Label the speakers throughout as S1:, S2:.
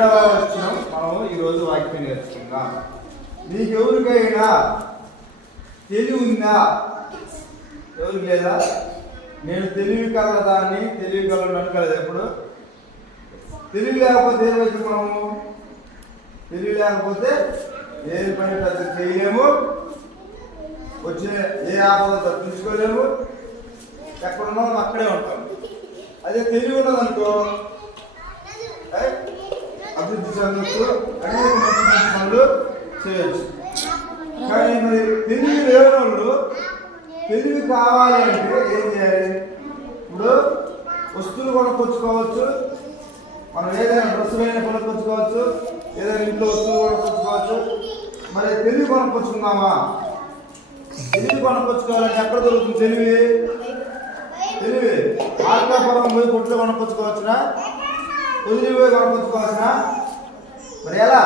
S1: ఏడవ వచ్చిన. మనము ఈరోజు వాక్యం నేర్చుకుందాం. మీకు ఎవరికైనా తెలివి ఉందా? ఎవరికి లేదా? నేను తెలివి కలదాన్ని తెలివి కలవడానికి కలదు ఎప్పుడు. తెలివి లేకపోతే ఏమైతే మనము? తెలివి లేకపోతే ఏది పని పెద్ద చేయలేము. వచ్చిన ఏ ఆపద తప్పించుకోలేము. ఎక్కడున్నాం అక్కడే ఉంటాం. అదే తెలివి ఉన్నదనుకో అభివృద్ధి చెందొచ్చు అనేక మంచి మంచి పనులు చేయొచ్చు. కానీ మరి తెలివి లేని వాళ్ళు తెలివి కావాలి అంటే ఏం చేయాలి? ఇప్పుడు వస్తువులు కొనుక్కొచ్చుకోవచ్చు. మనం ఏదైనా డ్రెస్ అయినా కొనుక్కొచ్చుకోవచ్చు. ఏదైనా ఇంట్లో వస్తువులు కొనుక్కొచ్చుకోవచ్చు. మరి తెలివి కొనుక్కొచ్చుకుందామా? తెలివి కొనుక్కొచ్చుకోవాలంటే ఎక్కడ దొరుకుతుంది తెలివి? తెలివి. మార్కాపురం పోయి కొట్లో కొనుక్కొచ్చుకోవచ్చునా? కుదిరి పోయి మరి ఎలా?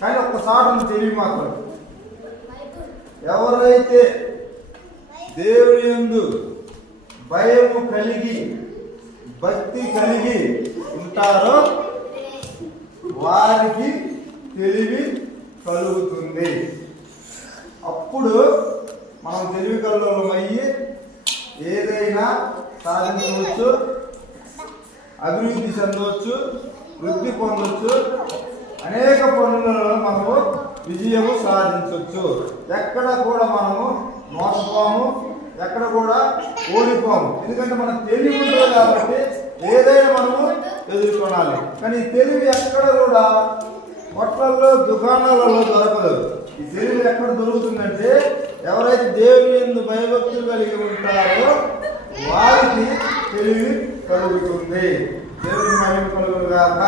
S1: కానీ ఒక్కసారి ఉంది తెలివి మాత్రం ఎవరైతే దేవుని ఎందు భయము కలిగి భక్తి కలిగి ఉంటారో వారికి తెలివి కలుగుతుంది. అప్పుడు మనం తెలివి కలుగులమయ్యి ఏదైనా సాధించవచ్చు. అభివృద్ధి చెందవచ్చు వృద్ధి పొందవచ్చు. అనేక పనులలో మనము విజయము సాధించవచ్చు. ఎక్కడ కూడా మనము మోసపోము ఎక్కడ కూడా ఓడిపోము. ఎందుకంటే మనం తెలివి ఉంటుంది కాబట్టి ఏదైనా మనము ఎదుర్కొనాలి. కానీ ఈ తెలివి ఎక్కడ కూడా హోటల్లో దుకాణాలలో దొరకదు. ఈ తెలివి ఎక్కడ దొరుకుతుందంటే ఎవరైతే దేవుని ఎందు భయభక్తులు కలిగి ఉంటారో వారికి తెలివి కలుగుతుంది. దేవుని మహిమ కలుగుగాక